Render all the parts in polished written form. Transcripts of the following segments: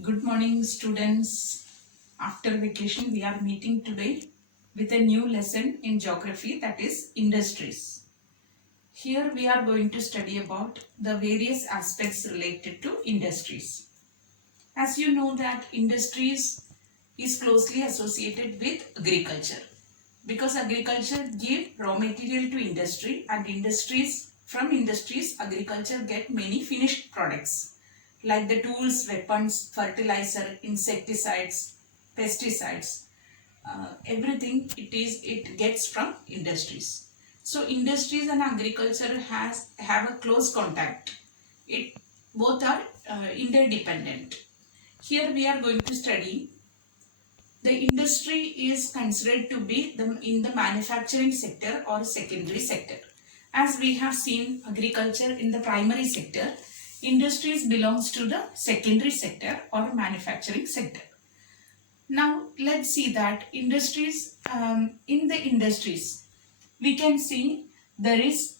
Good morning, students. After vacation, we are meeting today with a new lesson in geography, that is industries. Here we are going to study about the various aspects related to industries. As you know that industries is closely associated with agriculture because agriculture give raw material to industry, and from industries agriculture get many finished products like the tools, weapons, fertilizer, insecticides, pesticides, everything it gets from industries. So industries and agriculture have a close contact. It both are interdependent. Here we are going to study the industry is considered to be in the manufacturing sector or secondary sector. As we have seen agriculture in the primary sector, industries belongs to the secondary sector or manufacturing sector. Now let's see that industries, in the industries, we can see there is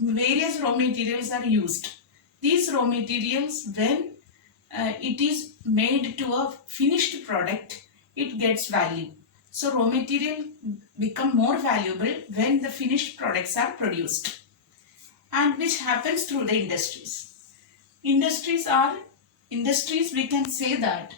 various raw materials are used. These raw materials, when it is made to a finished product, it gets value. So raw material become more valuable when the finished products are produced, and which happens through the industries. Industries, we can say that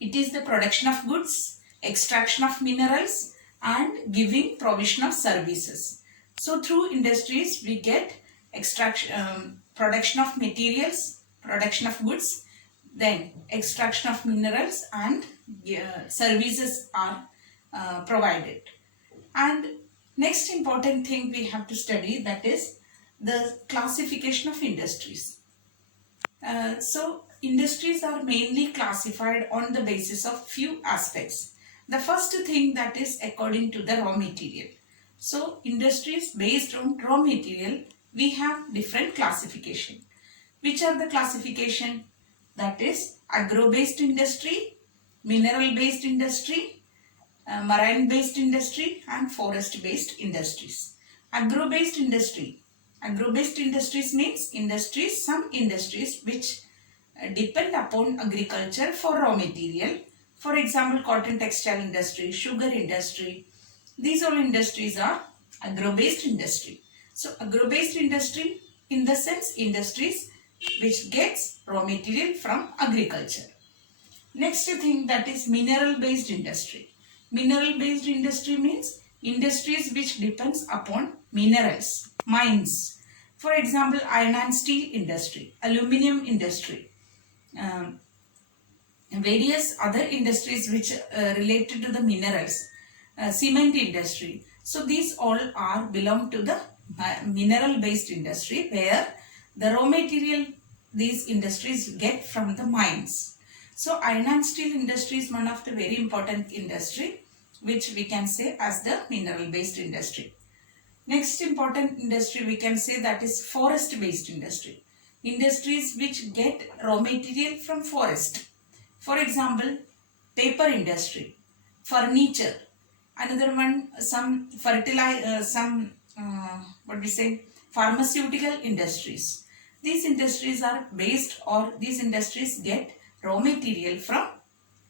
it is the production of goods, extraction of minerals, and giving provision of services. So through industries we get production of materials, production of goods, then extraction of minerals, and services are provided. And next important thing we have to study, that is the classification of industries. So industries are mainly classified on the basis of few aspects. The first thing, that is according to the raw material. So industries based on raw material, we have different classification. Which are the classification? That is agro-based industry, mineral-based industry, marine-based industry, and forest-based industries. Agro-based industries means some industries which depend upon agriculture for raw material. For example, cotton textile industry, sugar industry. These all industries are agro-based industry. So agro-based industry, in the sense industries which gets raw material from agriculture. Next thing, that is mineral-based industry. Mineral-based industry means industries which depends upon minerals, mines. For example, iron and steel industry, aluminium industry, various other industries which related to the minerals, cement industry. So these all belong to the mineral-based industry, where the raw material these industries get from the mines. So iron and steel industry is one of the very important industry which we can say as the mineral-based industry. Next important industry we can say, that is forest-based industry. Industries which get raw material from forest. For example, paper industry, furniture. Another one, some pharmaceutical industries. These industries are based, or these industries get raw material from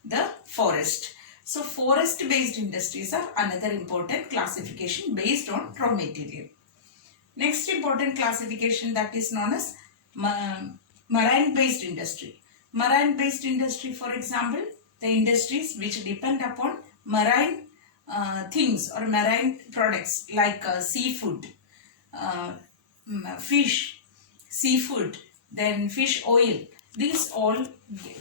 the forest. So forest-based industries are another important classification based on raw material. Next important classification, that is known as marine-based industry. Marine-based industry, for example, the industries which depend upon marine things or marine products like seafood, fish, seafood, then fish oil. These all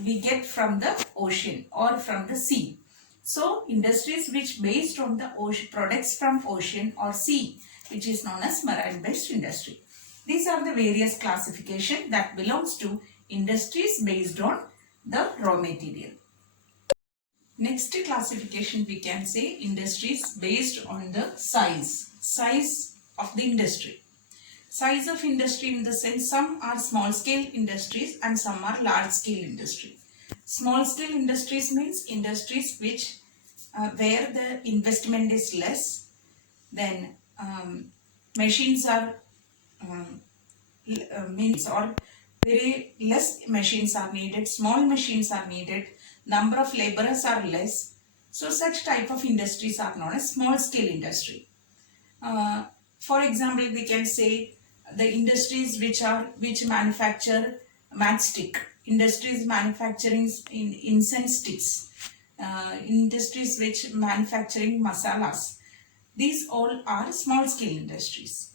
we get from the ocean or from the sea. So industries which based on the ocean, products from ocean or sea, which is known as marine-based industry. These are the various classification that belongs to industries based on the raw material. Next classification we can say industries based on the size of the industry. Size of industry in the sense, some are small scale industries and some are large scale industry. Small scale industries means industries which where the investment is less, then machines are means, or very less machines are needed, small machines are needed, number of laborers are less. So such type of industries are known as small scale industry. For example, we can say the industries which manufacture matchstick, industries manufacturing incense sticks, industries which manufacturing masalas. These all are small scale industries.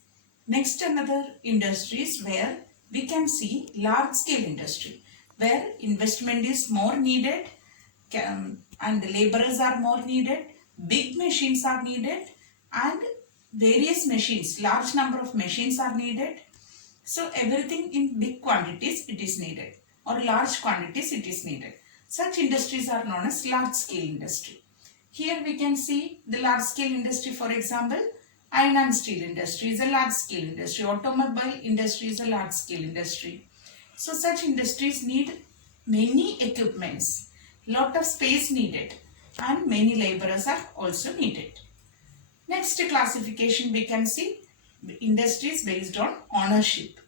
Next, another industries where we can see large scale industry, where investment is more needed and the laborers are more needed, big machines are needed, and various machines, large number of machines are needed. So everything in big quantities it is needed, or large quantities it is needed. Such industries are known as large scale industry. Here we can see the large scale industry, for example, iron and steel industry is a large scale industry, automobile industry is a large scale industry. So such industries need many equipments, lot of space needed, and many laborers are also needed. Next classification we can see industries based on ownership.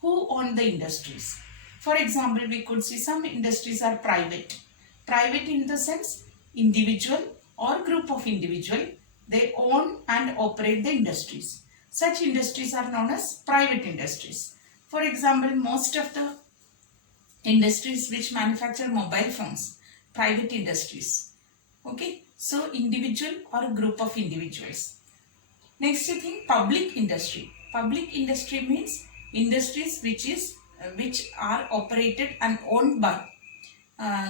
Who own the industries? For example, we could see some industries are private. Private in the sense individual or group of individual, they own and operate the industries. Such industries are known as private industries. For example, most of the industries which manufacture mobile phones, private industries. Okay, so individual or a group of individuals. Next thing, public industry. Public industry means industries which are operated and owned by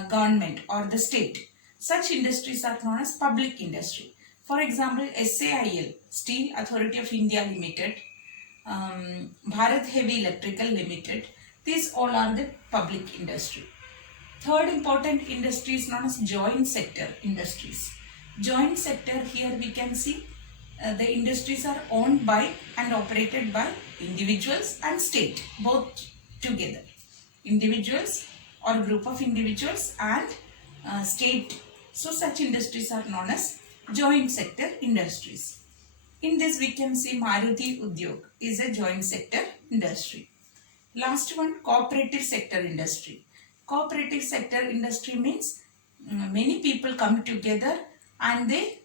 government or the state. Such industries are known as public industry. For example, SAIL, Steel Authority of India Limited, Bharat Heavy Electrical Limited. These all are the public industry. Third important industry is known as joint sector industries. Joint sector, here we can see the industries are owned by and operated by individuals and state, both together. Individuals or group of individuals and state. So such industries are known as joint sector industries. In this we can see Maruti Udyog is a joint sector industry. Last one, cooperative sector industry. Cooperative sector industry means many people come together and they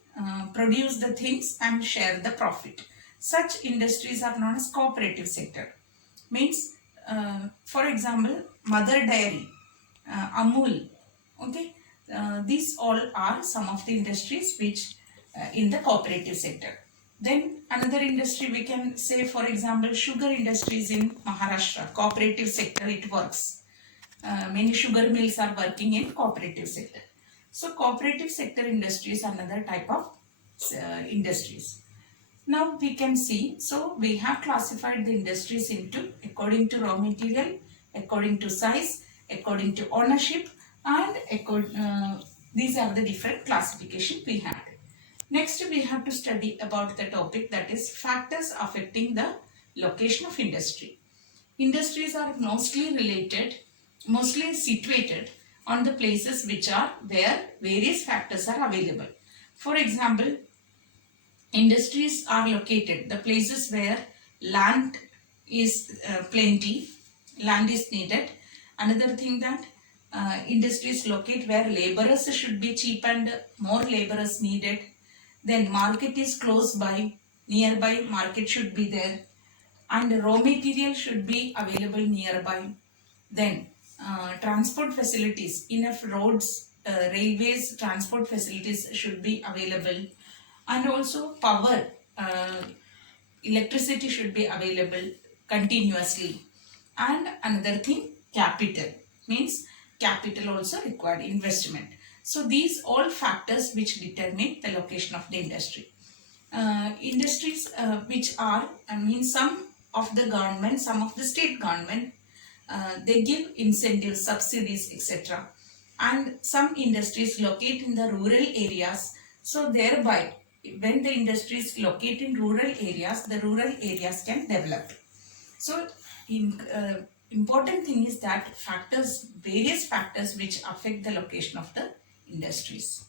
produce the things and share the profit. Such industries are known as cooperative sector. Means, for example, Mother Dairy, Amul. Okay, these all are some of the industries which in the cooperative sector. Then another industry we can say, for example, sugar industries in Maharashtra, cooperative sector it works. Many sugar mills are working in cooperative sector. So cooperative sector industry is another type of industries. Now we can see, so we have classified the industries into according to raw material, according to size, according to ownership, and these are the different classification we had. Next we have to study about the topic, that is factors affecting the location of industry. Industries are mostly situated on the places where various factors are available. For example, industries are located the places where land is plenty, land is needed. Another thing, that industries locate where laborers should be cheap and more laborers needed. Then market is close by, nearby market should be there, and raw material should be available nearby. Then transport facilities, enough roads, railways, transport facilities should be available, and also power, electricity should be available continuously. And another thing, capital, means capital also required, investment. So these all factors which determine the location of the industry. Industries which are, some of the government, some of the state government, they give incentives, subsidies, etc. And some industries locate in the rural areas. So thereby, when the industries locate in rural areas, the rural areas can develop. So important thing is that various factors which affect the location of the industries.